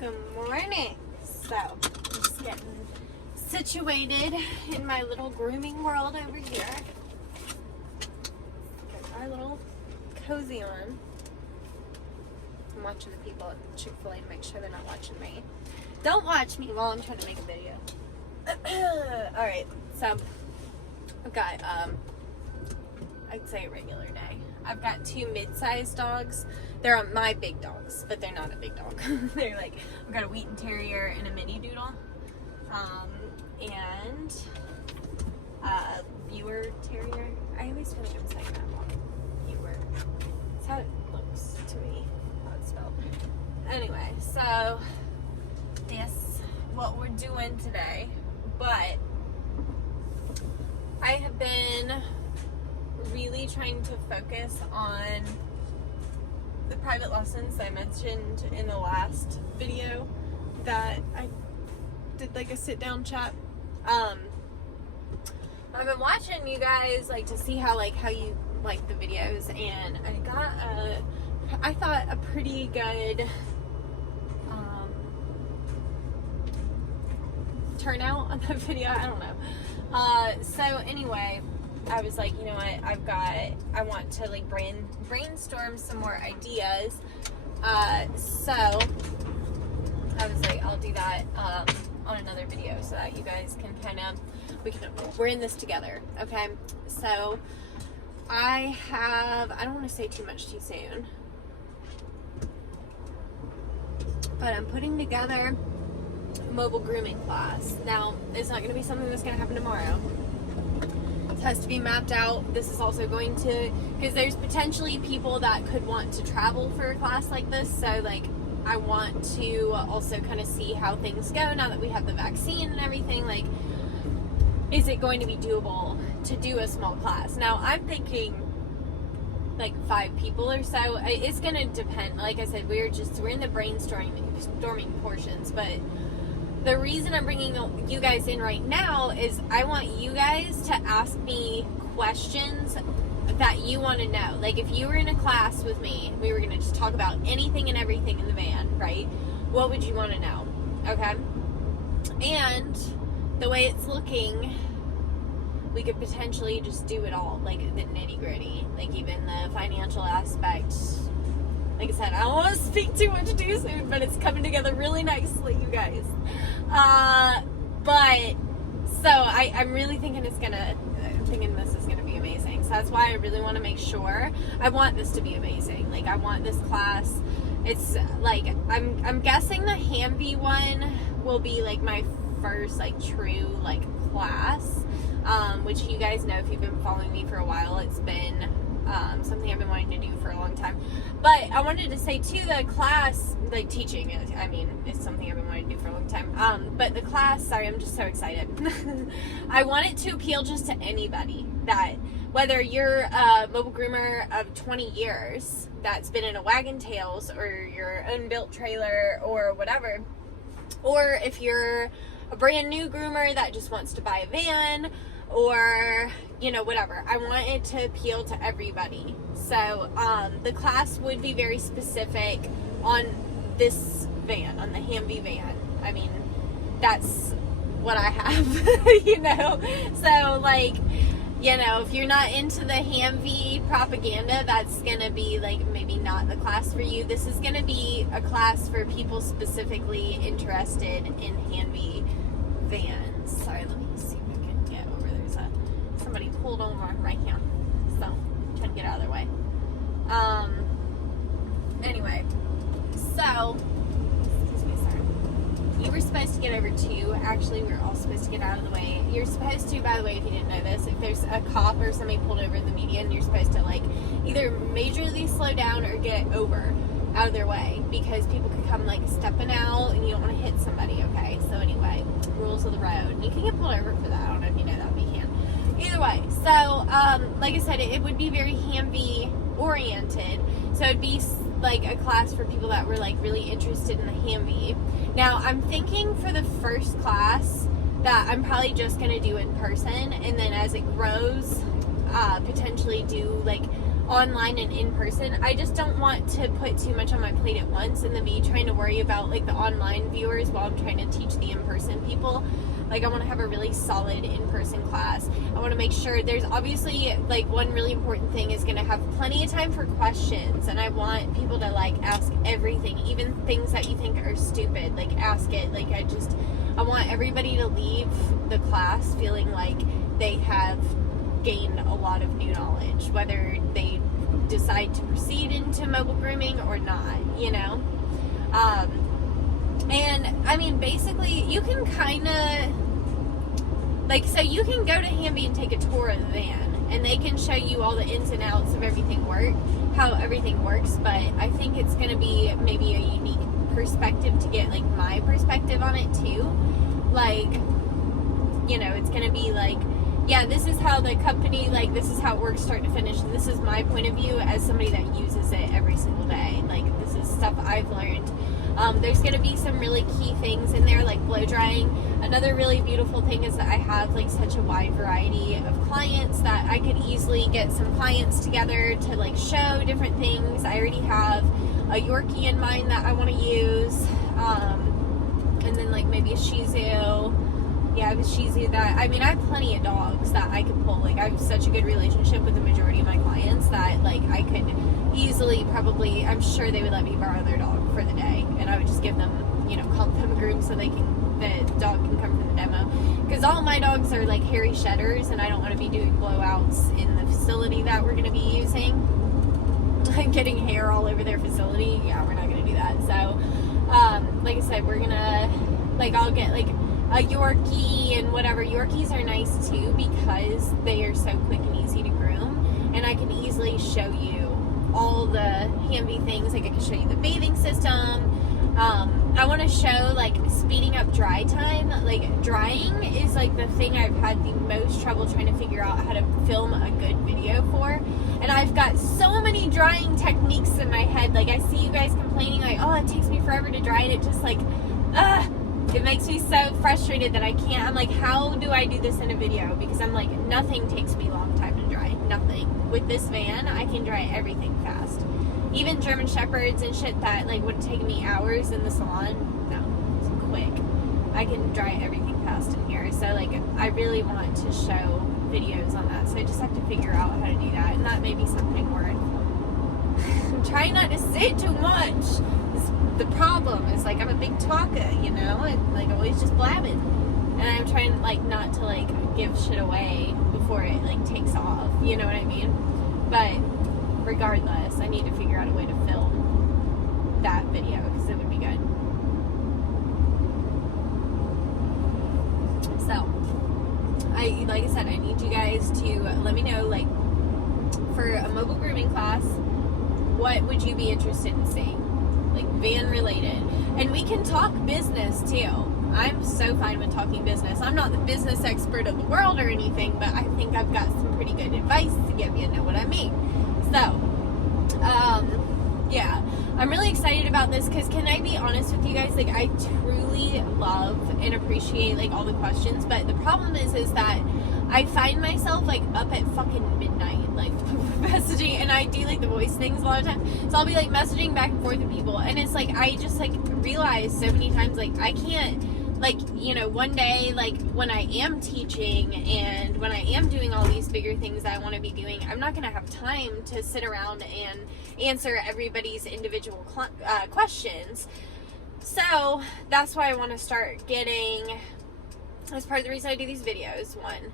Good morning. So, I'm just getting situated in my little grooming world over here. Got our little cozy on. I'm watching the people at Chick-fil-A to make sure they're not watching me. Don't watch me while I'm trying to make a video. Alright, so I've got, I'd say a regular day. I've got two mid-sized dogs. They're my big dogs, but they're not a big dog. They're like, I've got a Wheaten Terrier and a Mini Doodle. And a Viewer Terrier. I always feel like I'm saying that wrong. Viewer. That's how it looks to me. How it's spelled. Anyway, so this what we're doing today. But I have been really trying to focus on the private lessons I mentioned in the last video that I did, like a sit down chat. I've been watching you guys like to see how you like the videos, and I got I thought a pretty good turnout on the video. I don't know. So anyway, I was like, you know what, I want to like brainstorm some more ideas. So I was like, I'll do that on another video so that you guys can we're in this together, okay? So I don't want to say too much too soon, but I'm putting together a mobile grooming class. Now, it's not going to be something that's going to happen tomorrow. It has to be mapped out. This is also going to, because there's potentially people that could want to travel for a class like this, so like I want to also kind of see how things go now that we have the vaccine and everything. Like, is it going to be doable to do a small class? Now, I'm thinking like 5 people or so. It's going to depend. Like I said, we're in the brainstorming portions, but the reason I'm bringing you guys in right now is I want you guys to ask me questions that you want to know. Like, if you were in a class with me, we were going to just talk about anything and everything in the van, right? What would you want to know? Okay? And the way it's looking, we could potentially just do it all, like the nitty gritty, like even the financial aspect. Like I said, I don't want to speak too much too soon, but it's coming together really nicely, you guys. But so I'm really thinking this is gonna be amazing. So that's why I really want to make sure. I want this to be amazing. Like, I want this class. It's like I'm guessing the Hamvee one will be like my first like true like class, which you guys know if you've been following me for a while. It's been something I've been wanting to do for a long time. But I wanted to say too, the class, like teaching, it's something I've been wanting to do for a long time. But the class, sorry, I'm just so excited. I want it to appeal just to anybody, that whether you're a mobile groomer of 20 years that's been in a wagon tails or your own built trailer or whatever, or if you're a brand new groomer that just wants to buy a van, or whatever. I want it to appeal to everybody. So the class would be very specific on this van, on the Hamvee van. I mean, that's what I have. So like, if you're not into the Hamvee propaganda, that's gonna be like maybe not the class for you. This is gonna be a class for people specifically interested in Hamvee vans. Sorry, let me see if I can get over. There's somebody pulled over right here, so I'm trying to get out of their way. Anyway, so excuse me, sorry. You were supposed to get over too. Actually, we're all supposed to get out of the way. You're supposed to, by the way, if you didn't know this, if there's a cop or somebody pulled over in the median, you're supposed to like either majorly slow down or get over out of their way, because people could come like stepping out and you don't want to hit somebody. Okay, so anyway, rules of the road. You can get pulled over for that. I don't know if you know that, but you can. Either way, so like I said, it would be very Hamvee oriented. So it'd be like a class for people that were like really interested in the Hamvee. Now I'm thinking for the first class that I'm probably just gonna do in person, and then as it grows, potentially do like online and in person. I just don't want to put too much on my plate at once and then be trying to worry about like the online viewers while I'm trying to teach the in-person people. Like, I want to have a really solid in-person class. I want to make sure there's obviously, like, one really important thing is going to have plenty of time for questions. And I want people to, like, ask everything, even things that you think are stupid. Like, ask it. Like, I want everybody to leave the class feeling like they have gained a lot of new knowledge, whether they decide to proceed into mobile grooming or not, you know? And, I mean, basically, you can kind of, like, so you can go to Hamby and take a tour of the van, and they can show you all the ins and outs of how everything works, but I think it's going to be maybe a unique perspective to get, like, my perspective on it, too. Like, you know, it's going to be, like, yeah, this is how the company, like, this is how it works start to finish, and this is my point of view as somebody that uses it every single day. Like, this is stuff I've learned. There's going to be some really key things in there, like blow drying. Another really beautiful thing is that I have, like, such a wide variety of clients that I could easily get some clients together to, like, show different things. I already have a Yorkie in mind that I want to use, and then, like, maybe a Shih Tzu. Yeah, I have a Shih Tzu that, I mean, I have plenty of dogs that I could pull. Like, I have such a good relationship with the majority of my clients that, like, I could easily probably, I'm sure they would let me borrow their dog for the day, and I would just give them, you know, call them a groom so the dog can come for the demo, because all my dogs are, like, hairy shedders, and I don't want to be doing blowouts in the facility that we're going to be using, getting hair all over their facility. Yeah, we're not going to do that. So, like I said, we're going to, like, I'll get, like, a Yorkie and whatever. Yorkies are nice too because they are so quick and easy to groom, and I can easily show you all the Hamby things. Like, I can show you the bathing system. I want to show, like, speeding up dry time. Like, drying is, like, the thing I've had the most trouble trying to figure out how to film a good video for, and I've got so many drying techniques in my head. Like, I see you guys complaining, like, oh, it takes me forever to dry, and it just, like, it makes me so frustrated that I can't. I'm like, how do I do this in a video? Because I'm like, nothing takes me a long time to dry. Nothing. With this van, I can dry everything fast. Even German Shepherds and shit that, like, would take me hours in the salon, no, it's quick. I can dry everything fast in here. So, like, I really want to show videos on that. So I just have to figure out how to do that. And that may be something where I'm trying not to say too much. The problem is, like, I'm a big talker, you know, and, like, always just blabbing, and I'm trying, like, not to, like, give shit away before it, like, takes off, you know what I mean? But regardless, I need to figure out a way to film that video because it would be good. So, like I said, I need you guys to let me know, like, for a mobile grooming class, what would you be interested in seeing? Like, van related, and we can talk business too. I'm so fine with talking business. I'm not the business expert of the world or anything, but I think I've got some pretty good advice to give you, know what I mean? So, yeah, I'm really excited about this because, can I be honest with you guys, like, I truly love and appreciate, like, all the questions, but the problem is that I find myself, like, up at fucking midnight, like, messaging, and I do, like, the voice things a lot of times, so I'll be, like, messaging back and forth with people, and it's, like, I just, like, realize so many times, like, I can't, like, you know, one day, like, when I am teaching, and when I am doing all these bigger things that I want to be doing, I'm not going to have time to sit around and answer everybody's individual questions, so that's why I want to start getting, that's part of the reason I do these videos, one.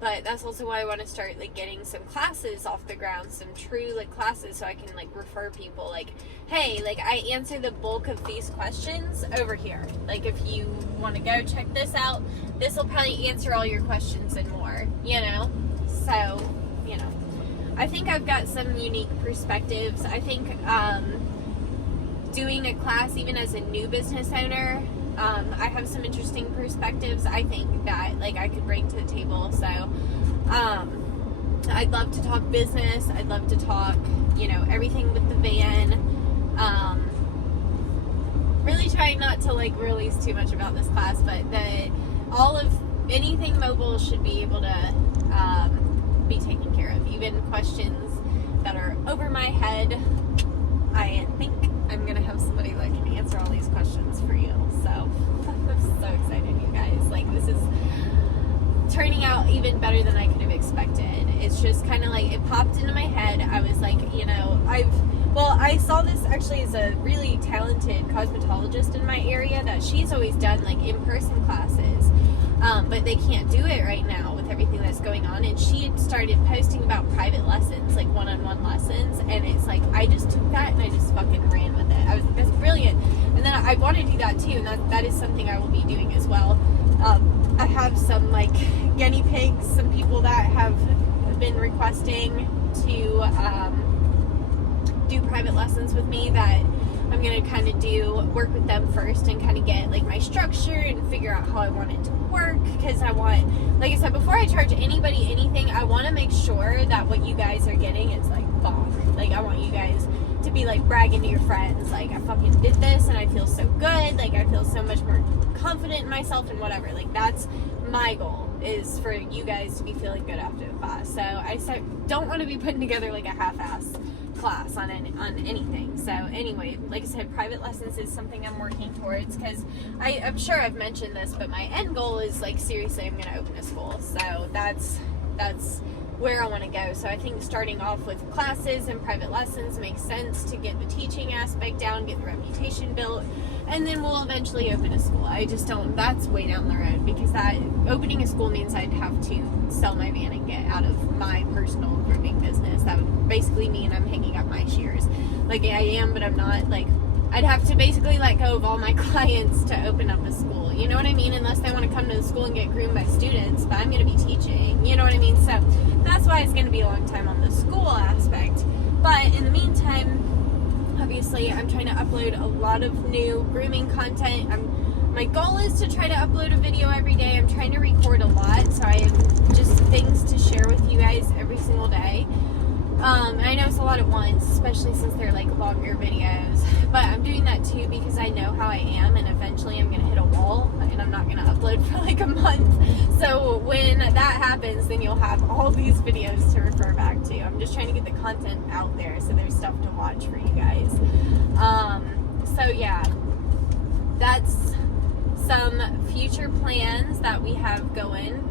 But that's also why I want to start, like, getting some classes off the ground, some true, like, classes, so I can, like, refer people, like, hey, like, I answer the bulk of these questions over here. Like, if you want to go check this out, this will probably answer all your questions and more, you know? So, you know, I think I've got some unique perspectives. I think, doing a class, even as a new business owner, I have some interesting perspectives, I think, that, like, I could bring to the table. So, I'd love to talk business. I'd love to talk, you know, everything with the van. Really trying not to, like, release too much about this class, but all of anything mobile should be able to be taken care of. Even questions that are over my head. I think I'm gonna have somebody that can answer all these questions for you. So I'm so excited, you guys. Like, this is turning out even better than I could have expected. It's just kind of like, it popped into my head. I was like, you know, I saw this actually as a really talented cosmetologist in my area that she's always done like in-person classes, but they can't do it right now with everything that's going on. And she had started posting about private lessons, like one-on-one lessons, and it's like, I just took that and I just fucking ran with it. I was like, that's brilliant. And then I want to do that too, and that is something I will be doing as well. I have some like guinea pigs, some people that have been requesting to do private lessons with me that I'm going to kind of work with them first and kind of get like my structure and figure out how I want it to work, because I want, like I said, before I charge anybody anything, I want to make sure that what you guys are getting is like bomb. Like, I want you guys to be like bragging to your friends, like, I fucking did this and I feel so good, like I feel so much more confident in myself and whatever. Like, that's my goal, is for you guys to be feeling good after the class. So I don't want to be putting together like a half-ass class on anything. So anyway, like I said, private lessons is something I'm working towards, because I'm sure I've mentioned this, but my end goal is like, seriously, I'm going to open a school. So that's where I want to go. So I think starting off with classes and private lessons makes sense to get the teaching aspect down, get the reputation built, and then we'll eventually open a school. I just don't, that's way down the road, because that opening a school means I'd have to sell my van and get out of my personal grooming business. That would basically mean I'm hanging up my shears. Like, I am, but I'm not. Like, I'd have to basically let go of all my clients to open up a school. You know what I mean? Unless they want to come to the school and get groomed by students, but I'm going to be teaching. You know what I mean? So that's why it's going to be a long time on the school aspect. But in the meantime, obviously, I'm trying to upload a lot of new grooming content. My goal is to try to upload a video every day. I'm trying to record a lot, so I have just things to share with you guys every single day. And I know it's a lot at once, especially since they're like longer videos, but I'm doing that too because I know how I am, and eventually I'm going to hit a wall and I'm not going to upload for like a month. So when that happens, then you'll have all these videos to refer back to. I'm just trying to get the content out there so there's stuff to watch for you guys. So yeah, that's some future plans that we have going.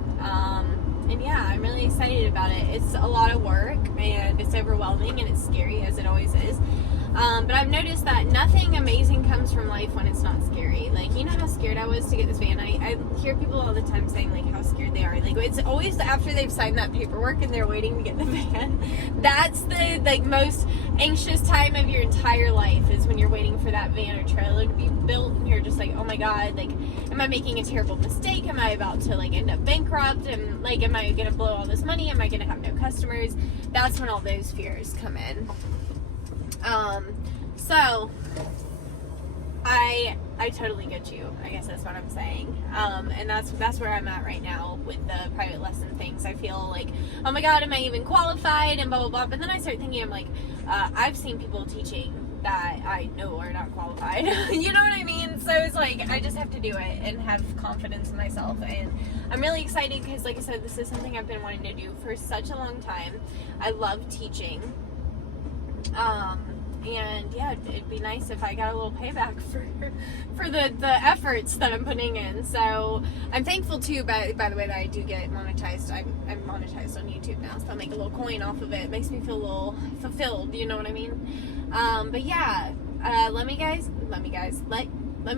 And yeah, I'm really excited about it. It's a lot of work and it's overwhelming and it's scary, as it always is. But I've noticed that nothing amazing comes from life when it's not scary. Like, you know how scared I was to get this van? I hear people all the time saying like how scared they are. Like, it's always after they've signed that paperwork and they're waiting to get the van. That's the like most anxious time of your entire life, is when you're waiting for that van or trailer to be built and you're just like, oh my god, like, am I making a terrible mistake? Am I about to like end up bankrupt? And like, am I gonna blow all this money? Am I gonna have no customers? That's when all those fears come in. So I totally get you. I guess that's what I'm saying. And that's where I'm at right now with the private lesson things. I feel like, oh my god, am I even qualified? And blah blah blah. But then I start thinking, I'm like, I've seen people teaching that I know are not qualified. You know what I mean? So it's like, I just have to do it and have confidence in myself. And I'm really excited because, like I said, this is something I've been wanting to do for such a long time. I love teaching. And yeah, it'd be nice if I got a little payback for the efforts that I'm putting in. So I'm thankful too, by the way, that I do get monetized. I'm monetized on YouTube now, so I'll make a little coin off of it. It makes me feel a little fulfilled, you know what I mean? But yeah, let me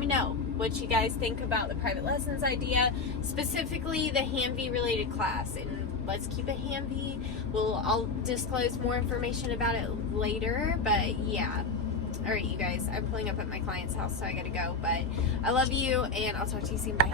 know what you guys think about the private lessons idea, specifically the HAMV related class. And let's keep it HAMV. I'll disclose more information about it later, but yeah. Alright, you guys, I'm pulling up at my client's house, so I gotta go, but I love you, and I'll talk to you soon. Bye.